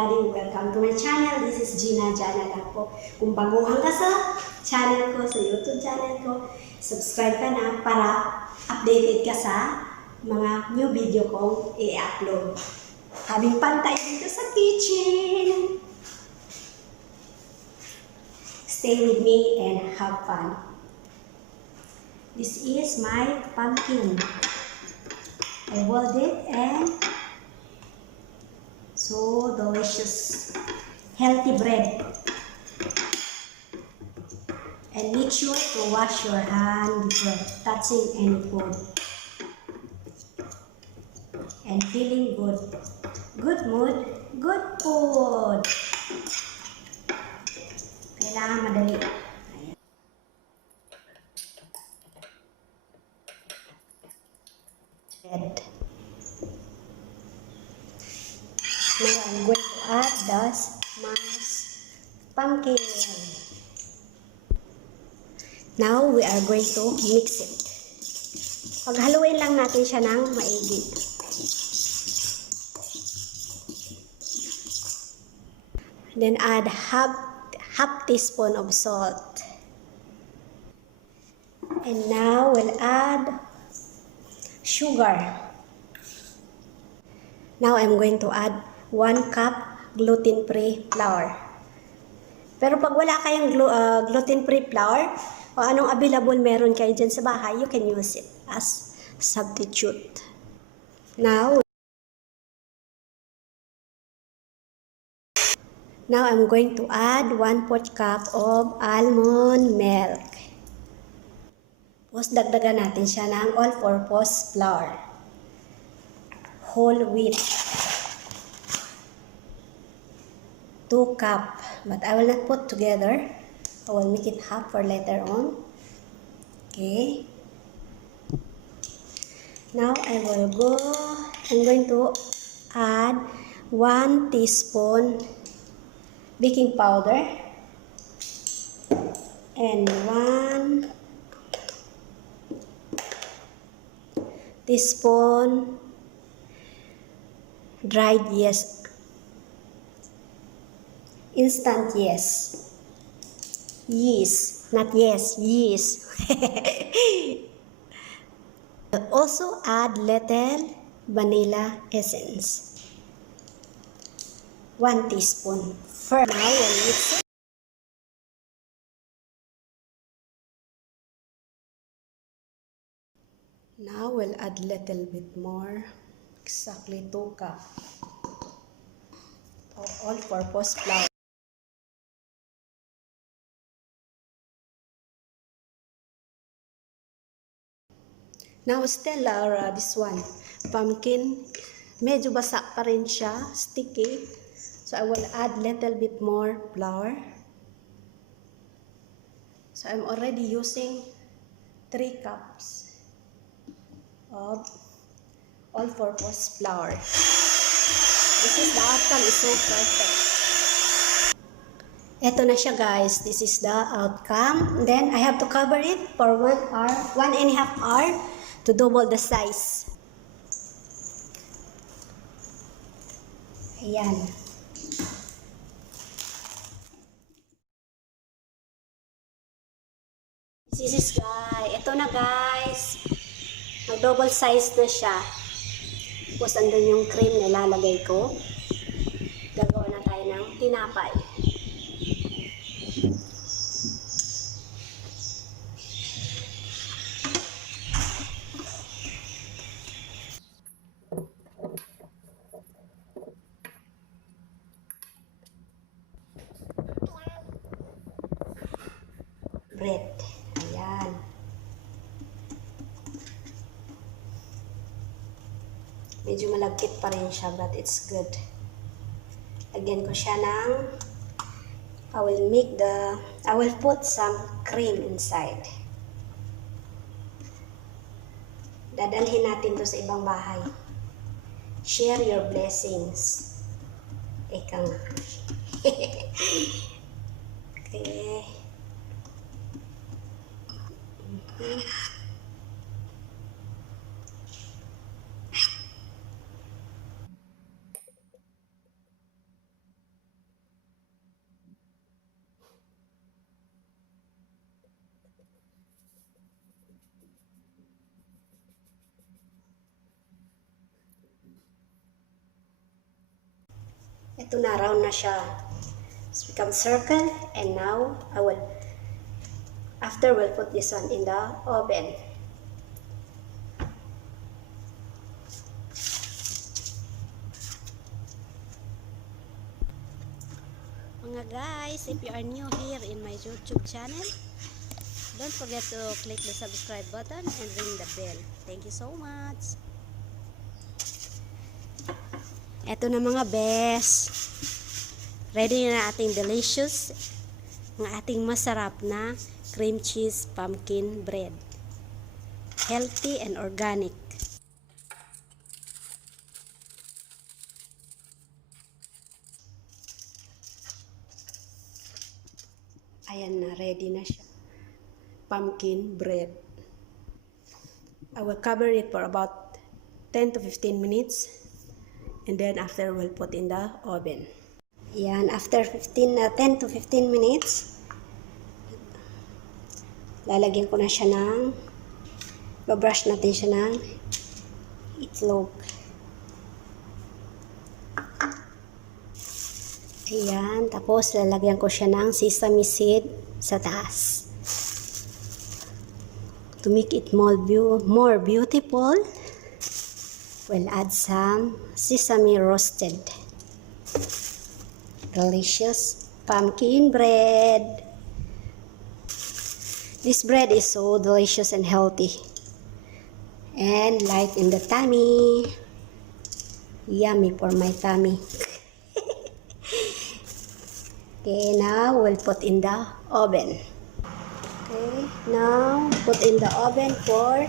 everybody, welcome to my channel. This is Gina Jannah Lapoc. Kung baguhan ka sa channel ko, sa YouTube channel ko, subscribe ka na para updated ka sa mga new video kong i-upload. Having fun tayo dito sa kitchen. Stay with me and have fun. This is my pumpkin. I boiled it and so delicious, healthy bread. And make sure to wash your hand before touching any food. And feeling good. Good mood, good food. Kailangan madali. Bread. Now I'm going to add the mashed pumpkin. Now we are going to mix it. Paghaluin lang natin siya ng maigi. Then add half teaspoon of salt. And now we'll add sugar. Now I'm going to add 1 cup gluten-free flour. Pero pag wala kayong gluten-free flour, o anong available meron kayo dyan sa bahay, you can use it as substitute. Now I'm going to add 1/4 cup of almond milk. Tapos dagdagan natin siya ng all-purpose flour. Whole wheat. 2 cup. But I will not put together. I will make it half for later on. Okay. Now I'm going to add 1 teaspoon baking powder and 1 teaspoon dried yeast, instant yeast, not yes, yeast. Also add little vanilla essence, 1 teaspoon. For now, we'll mix it. Now we'll add little bit more, exactly 2 cup of all-purpose flour. Now still this one, pumpkin, medyo basa pa rin siya, sticky. So I will add little bit more flour. So I'm already using 3 cups of all-purpose flour. This is the outcome, is so perfect. Ito na siya guys, this is the outcome. Then I have to cover it for 1 hour, 1.5 hour to double the size. Ayan. This is guys, ito na guys. Mag-double size na siya. Tapos andun yung cream na ilalagay ko. Gagawa na tayo ng tinapay. Bread. Ayan. Medyo malagkit pa rin siya, but it's good. Lagyan ko siya ng, I will put some cream inside. Dadalhin natin to sa ibang bahay. Share your blessings. Ika nga. Okay. Ito na, round na siya. It's become circle, and now after we'll put this one in the oven. Mga guys, if you are new here in my YouTube channel, don't forget to click the subscribe button and ring the bell. Thank you so much. Ito na mga best. Ready na ating delicious, ng ating masarap na cream cheese pumpkin bread. Healthy and organic. Ayan na, ready na siya. Pumpkin bread. I will cover it for about 10 to 15 minutes. And then after, we'll put in the oven. Ayan, after 10 to 15 minutes, lalagyan ko na siya ng, babrush natin siya ng itlog. Ayan, tapos lalagyan ko siya ng sesame seed sa taas. To make it more beautiful, we'll add some sesame roasted. Delicious pumpkin bread. This bread is so delicious and healthy. And light in the tummy. Yummy for my tummy. Okay, now we'll put in the oven. Okay, now put in the oven for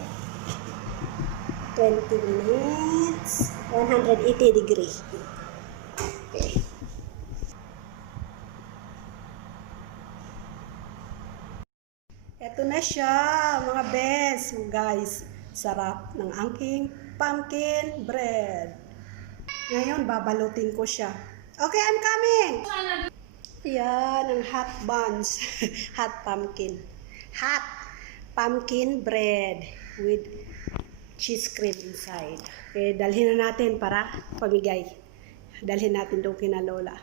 20 minutes, 180 degrees. Okay. Ito na siya, mga best, guys. Sarap ng aking pumpkin bread. Ngayon, babalutin ko siya. Okay, I'm coming! Yan, ang hot buns. Hot pumpkin bread with cheese cream inside. Okay, dalhin na natin para pamigay. Dalhin natin doon kina Lola.